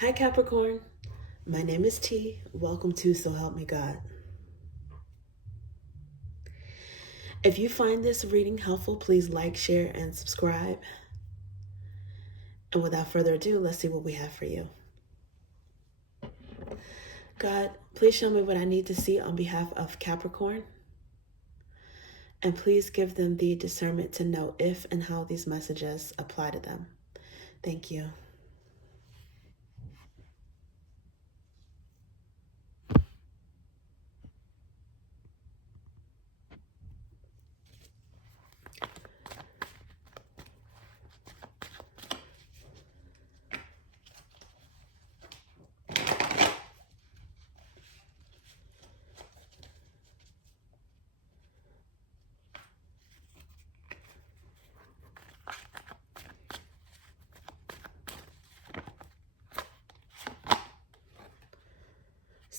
Hi Capricorn, my name is T. Welcome to So Help Me God. If you find this reading helpful, please like, share, and subscribe. And without further ado, let's see what we have for you. God, please show me what I need to see on behalf of Capricorn. And please give them the discernment to know if and how these messages apply to them. Thank you.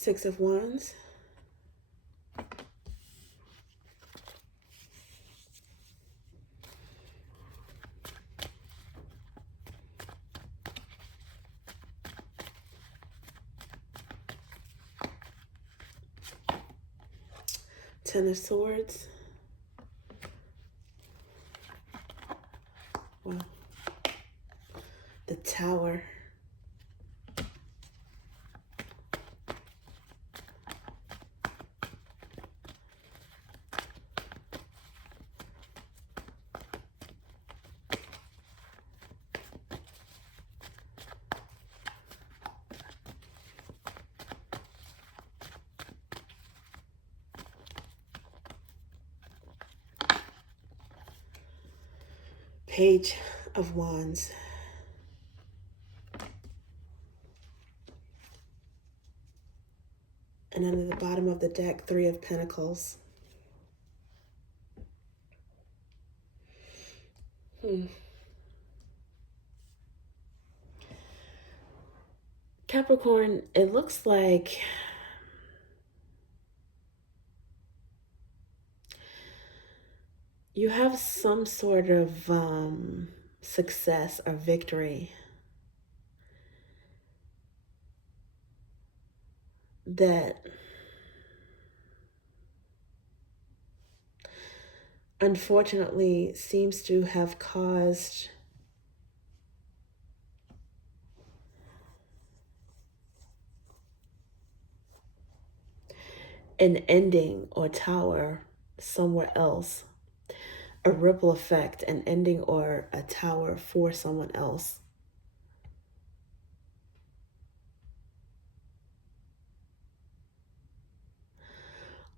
Six of Wands. Ten of Swords. Wow. The Tower. Page of Wands. And then at the bottom of the deck, Three of Pentacles. Capricorn, it looks like you have some sort of success or victory that unfortunately seems to have caused an ending or tower somewhere else, a ripple effect, an ending or a tower for someone else.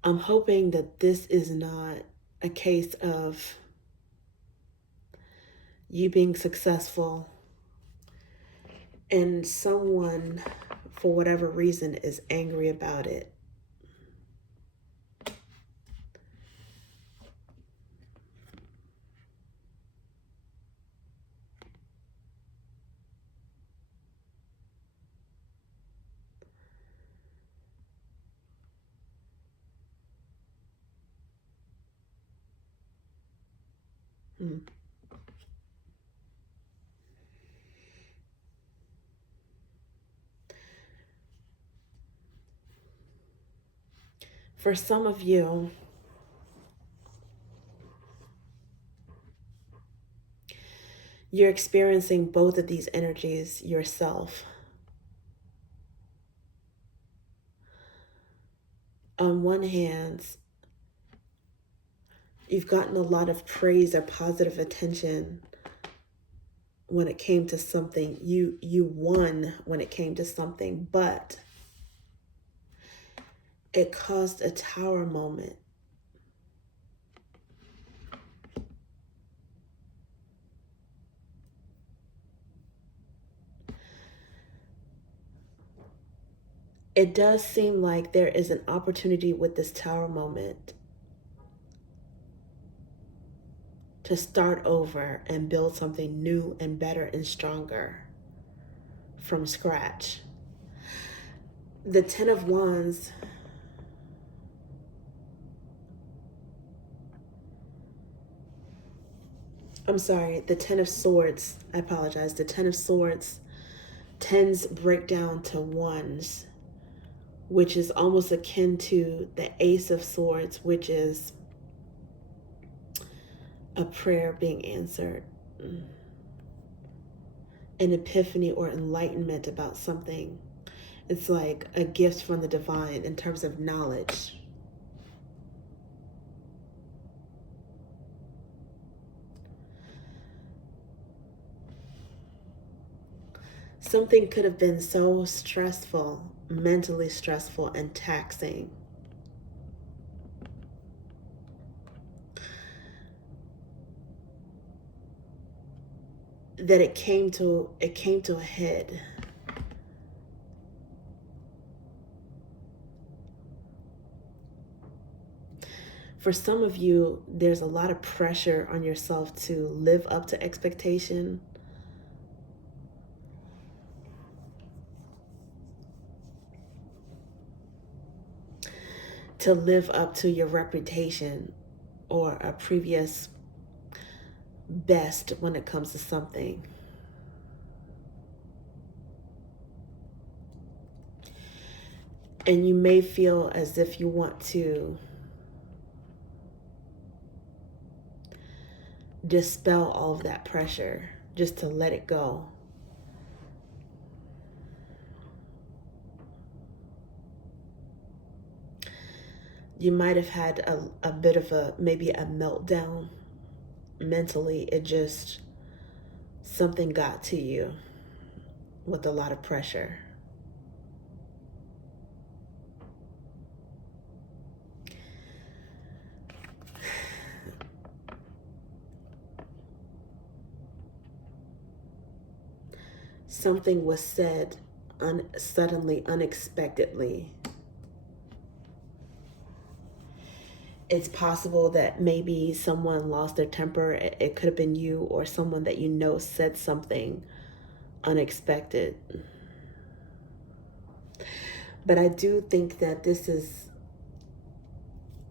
I'm hoping that this is not a case of you being successful and someone, for whatever reason, is angry about it. For some of you, you're experiencing both of these energies yourself. On one hand, you've gotten a lot of praise or positive attention when it came to something. You won when it came to something, but it caused a tower moment. It does seem like there is an opportunity with this tower moment to start over and build something new and better and stronger from scratch. The Ten of Wands the Ten of Swords, I apologize. The Ten of Swords tens break down to ones, which is almost akin to the Ace of Swords, which is a prayer being answered, an epiphany or enlightenment about something. It's like a gift from the divine in terms of knowledge. Something could have been so stressful, mentally stressful and taxing, that it came to a head. For some of you, there's a lot of pressure on yourself to live up to expectation. To live up to your reputation or a previous best when it comes to something. And you may feel as if you want to dispel all of that pressure, just to let it go. You might have had a bit of maybe a meltdown mentally. It just, something got to you with a lot of pressure. Something was said suddenly, unexpectedly. It's possible that maybe someone lost their temper. It could have been you, or someone that you know said something unexpected. But I do think that this is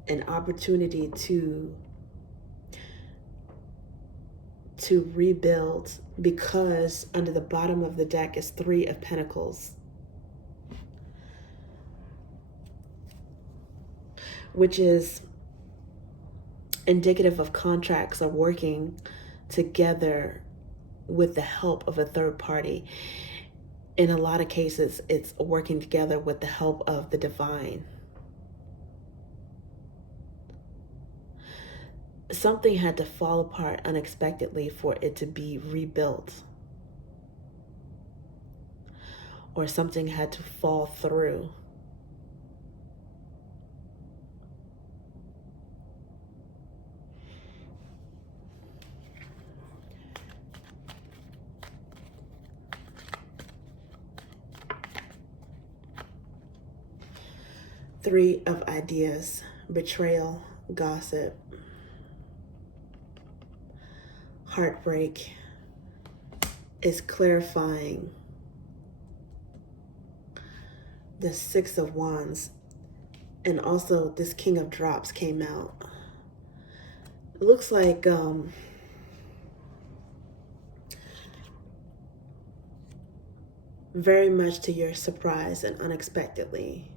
an opportunity to rebuild, because under the bottom of the deck is 3 of Pentacles, which is indicative of contracts are working together with the help of a third party. In a lot of cases, it's working together with the help of the divine. Something had to fall apart unexpectedly for it to be rebuilt. Or something had to fall through. Three of ideas: betrayal, gossip, heartbreak is clarifying. The 6 of Wands, and also this King of Drops came out. It looks like very much to your surprise and unexpectedly,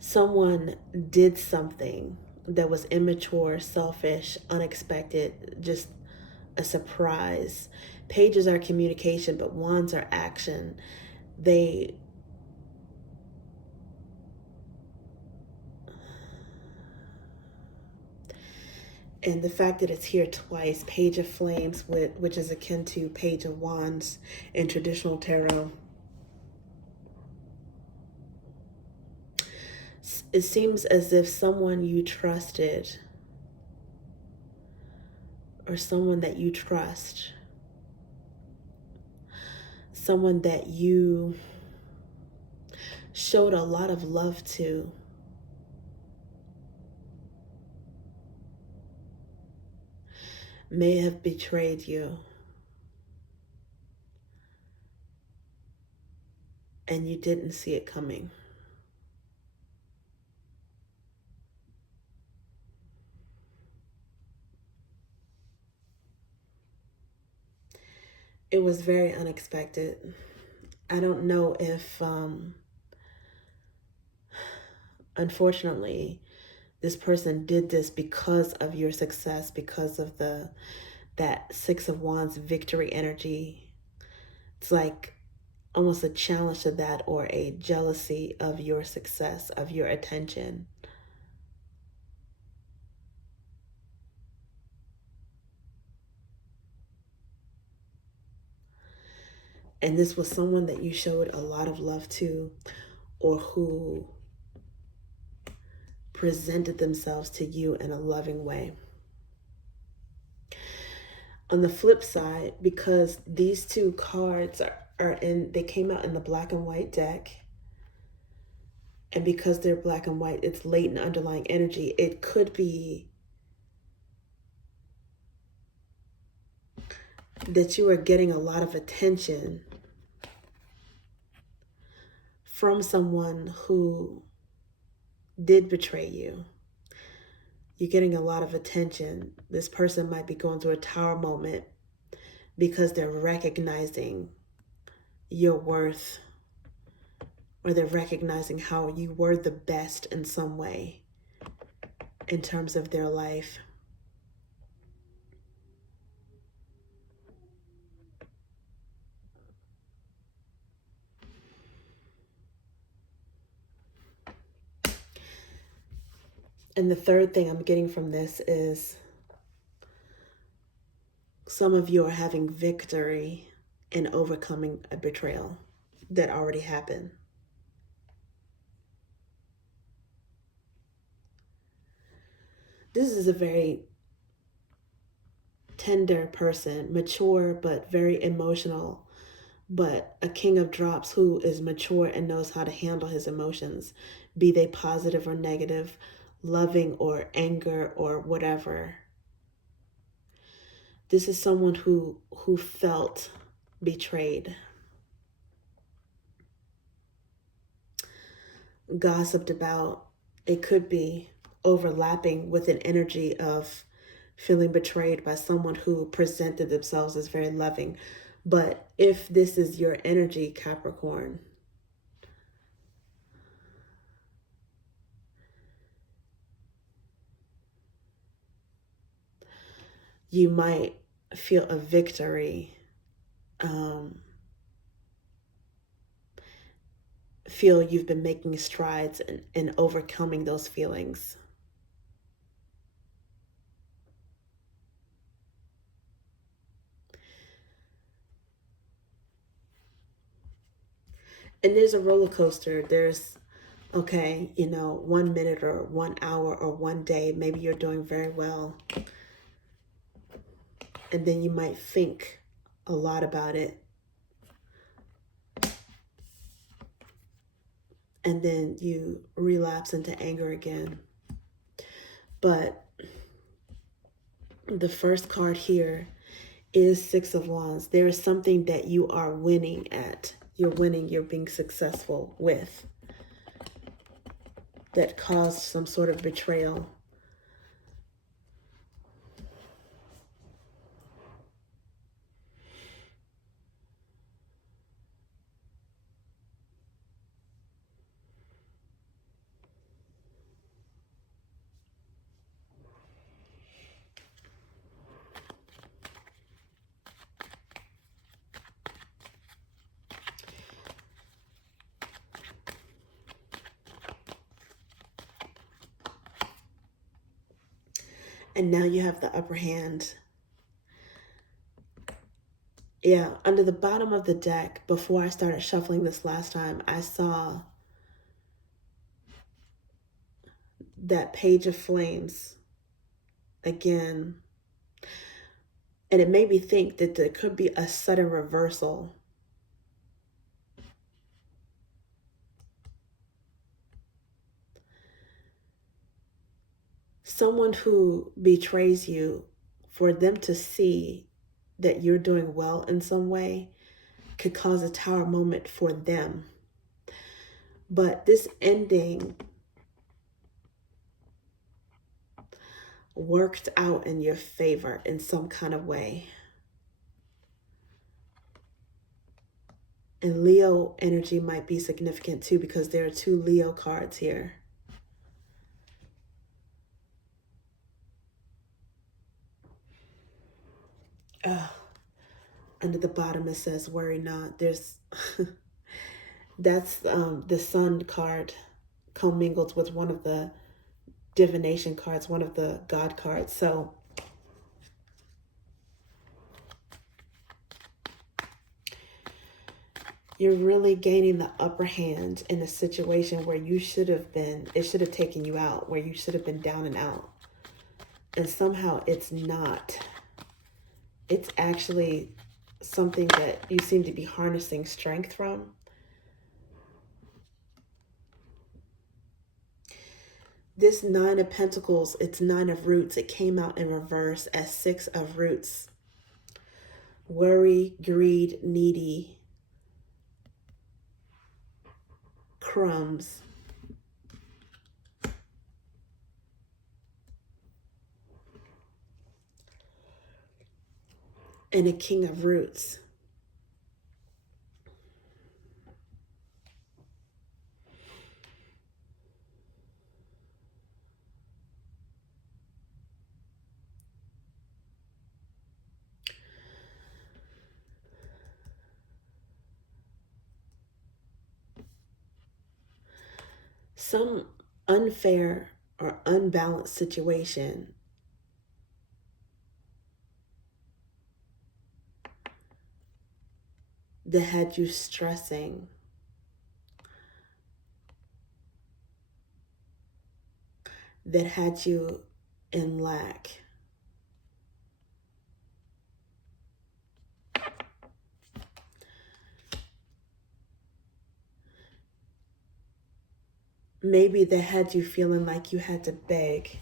someone did something that was immature, selfish, unexpected, just a surprise. Pages are communication, but wands are action. And the fact that it's here twice, Page of Flames, which is akin to Page of Wands in traditional tarot. It seems as if someone you trusted, or someone that you trust, someone that you showed a lot of love to, may have betrayed you. And you didn't see it coming. It was very unexpected. I don't know if, unfortunately, this person did this because of your success, because of that Six of Wands victory energy. It's like almost a challenge to that, or a jealousy of your success, of your attention. And this was someone that you showed a lot of love to, or who presented themselves to you in a loving way. On the flip side, because these two cards they came out in the black and white deck, and because they're black and white, it's latent underlying energy. It could be that you are getting a lot of attention from someone who did betray you. You're getting a lot of attention. This person might be going through a tower moment because they're recognizing your worth, or they're recognizing how you were the best in some way in terms of their life. And the third thing I'm getting from this is some of you are having victory in overcoming a betrayal that already happened. This is a very tender person, mature but very emotional, but a king of drops who is mature and knows how to handle his emotions, be they positive or negative, loving or anger or whatever. This is someone who felt betrayed, gossiped about. It could be overlapping with an energy of feeling betrayed by someone who presented themselves as very loving. But if this is your energy, Capricorn, you might feel a victory, feel you've been making strides in overcoming those feelings. And there's a roller coaster. There's, okay, 1 minute or 1 hour or 1 day, maybe you're doing very well. And then you might think a lot about it. And then you relapse into anger again. But the first card here is Six of Wands. There is something that you are winning at. You're winning, you're being successful with, that caused some sort of betrayal. And now you have the upper hand. Yeah, under the bottom of the deck, before I started shuffling this last time, I saw that Page of Flames again. And it made me think that there could be a sudden reversal. Someone who betrays you, for them to see that you're doing well in some way, could cause a tower moment for them. But this ending worked out in your favor in some kind of way. And Leo energy might be significant too, because there are 2 Leo cards here. Under the bottom it says worry not. There's that's the Sun card commingled with one of the divination cards, one of the God cards. So you're really gaining the upper hand in a situation where you should have been, it should have taken you out, where you should have been down and out. And somehow it's not. It's actually something that you seem to be harnessing strength from. This 9 of Pentacles, it's 9 of Roots. It came out in reverse as 6 of Roots. Worry, greed, needy, crumbs. And a King of Roots. Some unfair or unbalanced situation that had you stressing, that had you in lack. Maybe that had you feeling like you had to beg.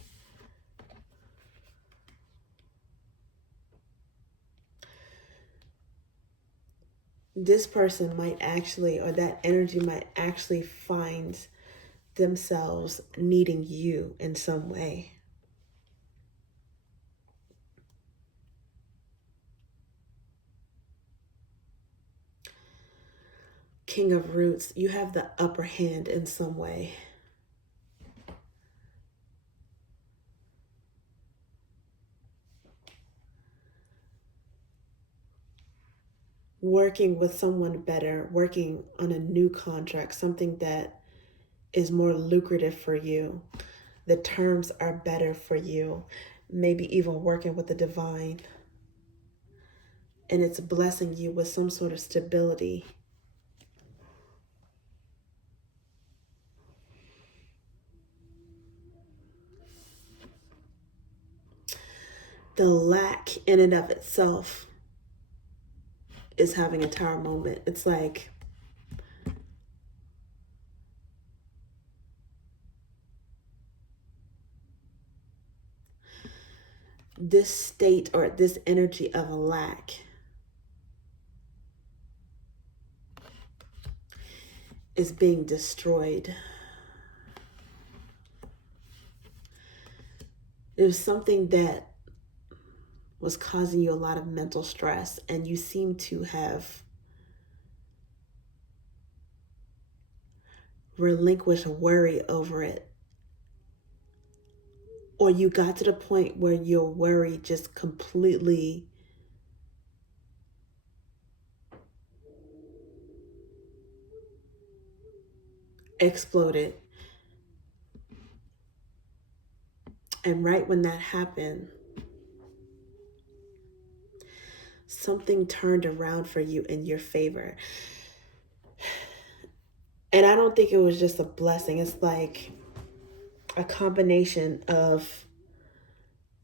This person might actually, or that energy might actually find themselves needing you in some way. King of Roots, you have the upper hand in some way. Working with someone better, working on a new contract, something that is more lucrative for you. The terms are better for you. Maybe even working with the divine. And it's blessing you with some sort of stability. The lack in and of itself is having a tower moment. It's like this state or this energy of lack is being destroyed. It was something that was causing you a lot of mental stress, and you seem to have relinquished worry over it. Or you got to the point where your worry just completely exploded. And right when that happened, something turned around for you in your favor. And I don't think it was just a blessing. It's like a combination of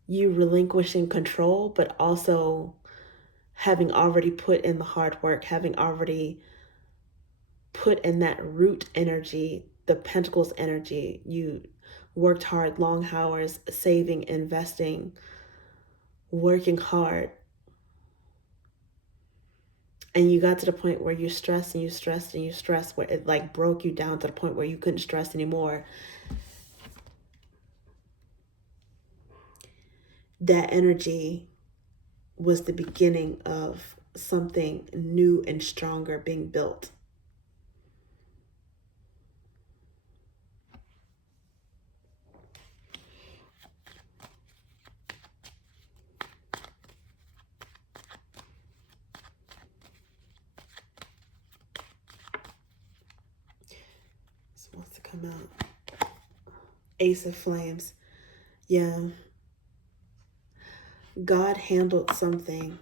you relinquishing control, but also having already put in the hard work, having already put in that root energy, the Pentacles energy. You worked hard, long hours, saving, investing, working hard. And you got to the point where you stressed and you stressed and you stressed, where it like broke you down to the point where you couldn't stress anymore. That energy was the beginning of something new and stronger being built. This wants to come out. Ace of Flames. Yeah. God handled something.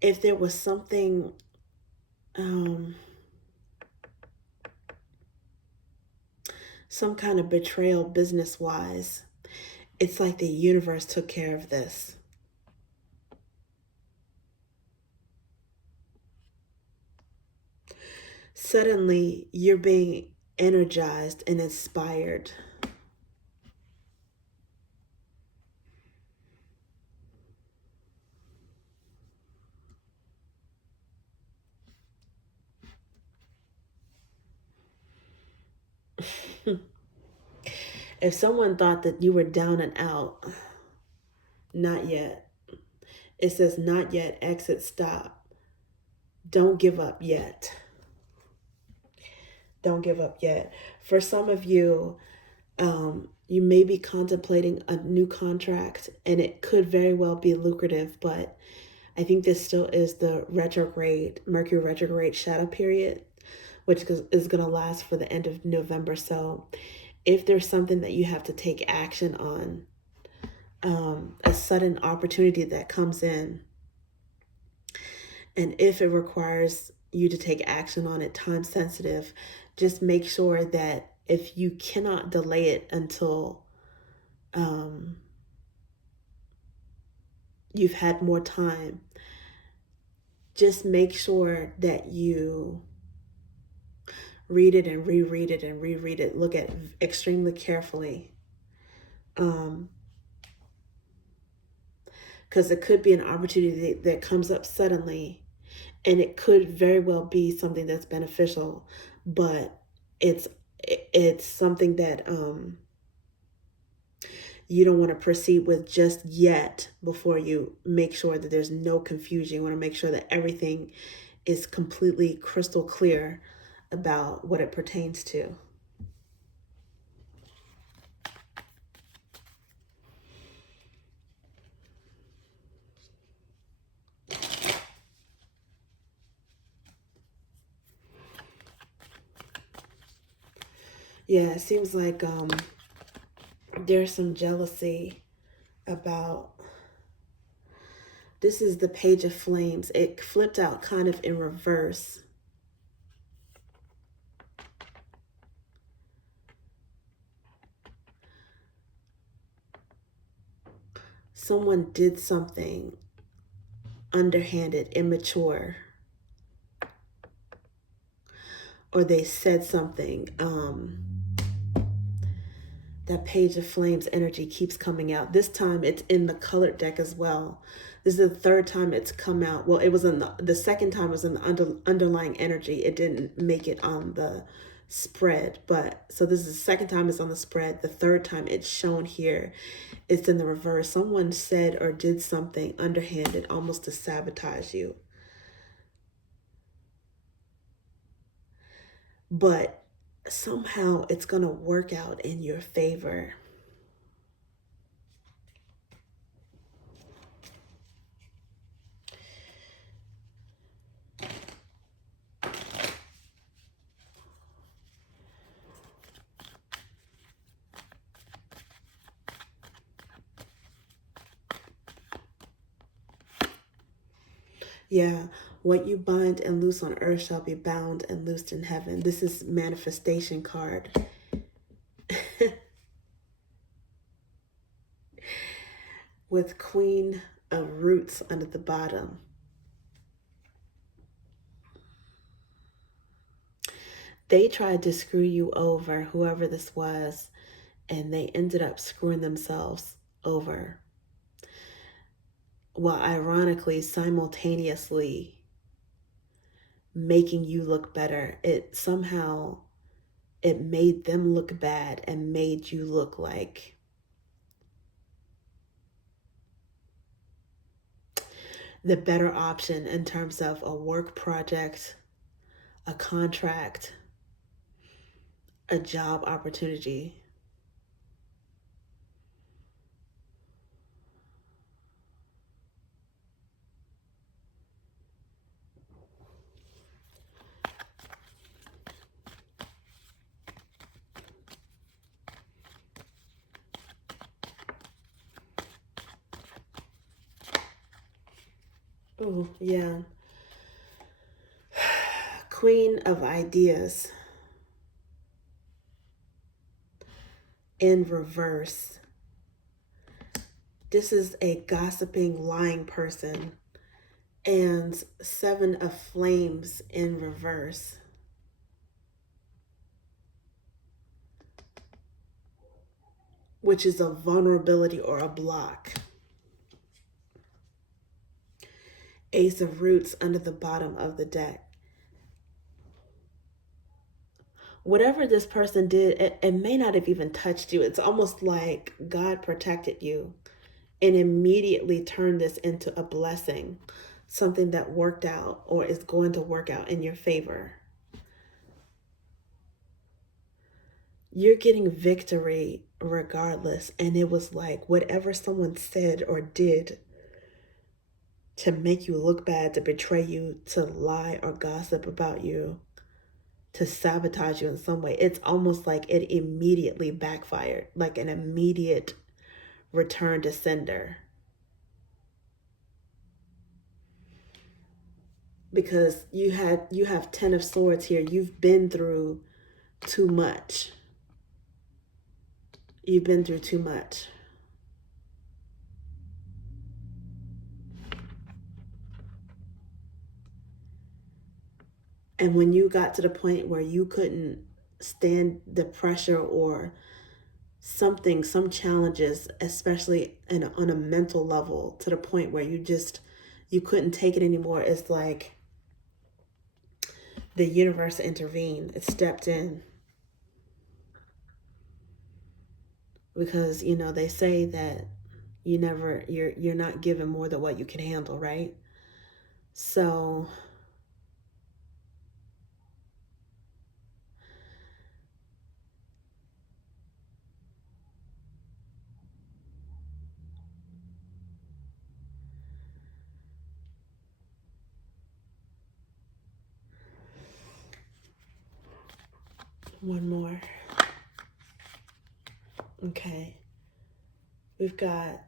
If there was something some kind of betrayal business-wise, it's like the universe took care of this. Suddenly, you're being energized and inspired. If someone thought that you were down and out, not yet. It says not yet, exit, stop. Don't give up yet. Don't give up yet. For some of you, you may be contemplating a new contract and it could very well be lucrative, but I think this still is the retrograde, Mercury retrograde shadow period, which is going to last for the end of November. So if there's something that you have to take action on, a sudden opportunity that comes in, and if it requires you to take action on it, time sensitive, just make sure that if you cannot delay it until you've had more time, just make sure that you read it and reread it and reread it. Look at it extremely carefully. Because it could be an opportunity that comes up suddenly, and it could very well be something that's beneficial, but it's something that you don't want to proceed with just yet. Before you make sure that there's no confusion, you want to make sure that everything is completely crystal clear about what it pertains to. Yeah, it seems like there's some jealousy about, this is the Page of Flames. It flipped out kind of in reverse. Someone did something underhanded, immature, or they said something. That Page of Flames energy keeps coming out. This time it's in the colored deck as well. This is the third time it's come out. Well, it was in the second time was in the underlying energy. It didn't make it on the spread, but so this is the second time it's on the spread. The third time it's shown here. It's in the reverse. Someone said or did something underhanded, almost to sabotage you. But somehow it's going to work out in your favor. Yeah, what you bind and loose on earth shall be bound and loosed in heaven. This is manifestation card. With Queen of Roots under the bottom. They tried to screw you over, whoever this was, and they ended up screwing themselves over, while ironically, simultaneously making you look better. It made them look bad and made you look like the better option in terms of a work project, a contract, a job opportunity. Oh, yeah. Queen of Ideas in reverse. This is a gossiping, lying person. And Seven of Flames in reverse. Which is a vulnerability or a block. Ace of Roots under the bottom of the deck. Whatever this person did, it may not have even touched you. It's almost like God protected you and immediately turned this into a blessing, something that worked out or is going to work out in your favor. You're getting victory regardless. And it was like whatever someone said or did to make you look bad, to betray you, to lie or gossip about you, to sabotage you in some way, it's almost like it immediately backfired, like an immediate return to sender. Because you have 10 of Swords here. You've been through too much. You've been through too much. And when you got to the point where you couldn't stand the pressure or something, some challenges, especially on a mental level, to the point where you couldn't take it anymore, it's like the universe intervened. It stepped in. Because, they say that you're not given more than what you can handle, right? So one more. Okay. We've got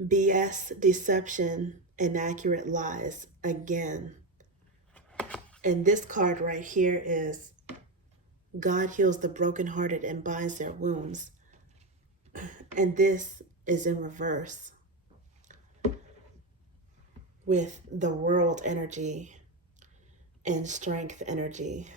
BS, deception, inaccurate lies again. And this card right here is God heals the brokenhearted and binds their wounds. And this is in reverse with the world energy and strength energy.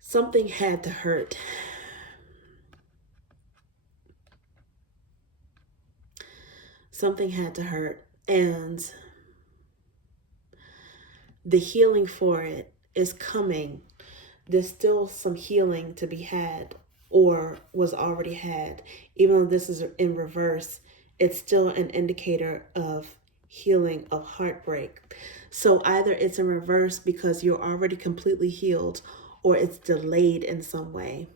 Something had to hurt. Something had to hurt. And the healing for it is coming. There's still some healing to be had or was already had. Even though this is in reverse, it's still an indicator of healing, of heartbreak. So either it's in reverse because you're already completely healed, or it's delayed in some way.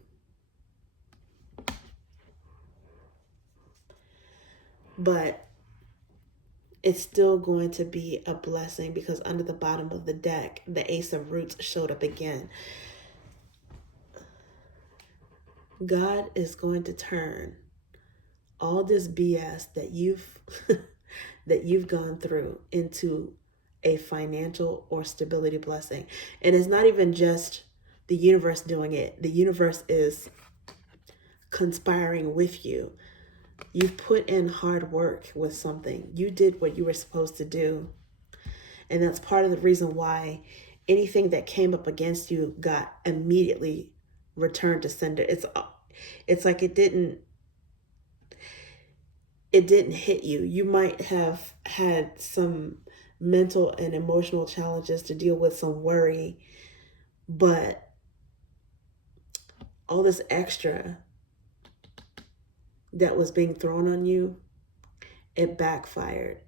But it's still going to be a blessing, because under the bottom of the deck, the Ace of Roots showed up again. God is going to turn all this BS that you've gone through into a financial or stability blessing. And it's not even just the universe doing it. The universe is conspiring with you. You've put in hard work with something. You did what you were supposed to do. And that's part of the reason why anything that came up against you got immediately returned to sender. It's like it didn't it didn't hit you. You might have had some mental and emotional challenges to deal with, some worry, but all this extra that was being thrown on you, it backfired.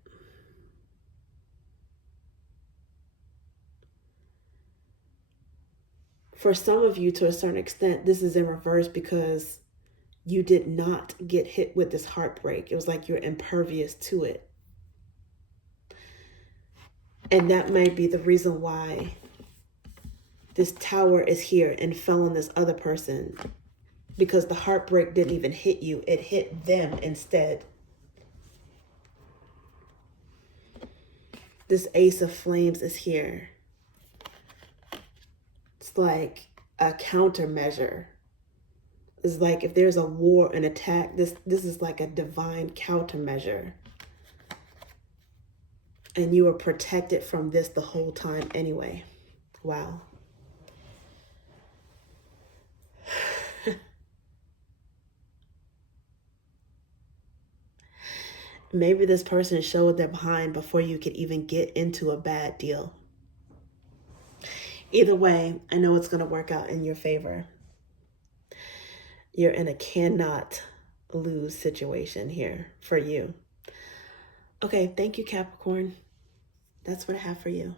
For some of you, to a certain extent, this is in reverse because you did not get hit with this heartbreak. It was like you're impervious to it. And that might be the reason why this tower is here and fell on this other person, because the heartbreak didn't even hit you. It hit them instead. This Ace of Flames is here. It's like a countermeasure. It's like if there's a war, an attack, this is like a divine countermeasure. And you were protected from this the whole time anyway. Wow. Maybe this person showed their behind before you could even get into a bad deal. Either way, I know it's going to work out in your favor. You're in a cannot lose situation here for you. Okay, thank you, Capricorn. That's what I have for you.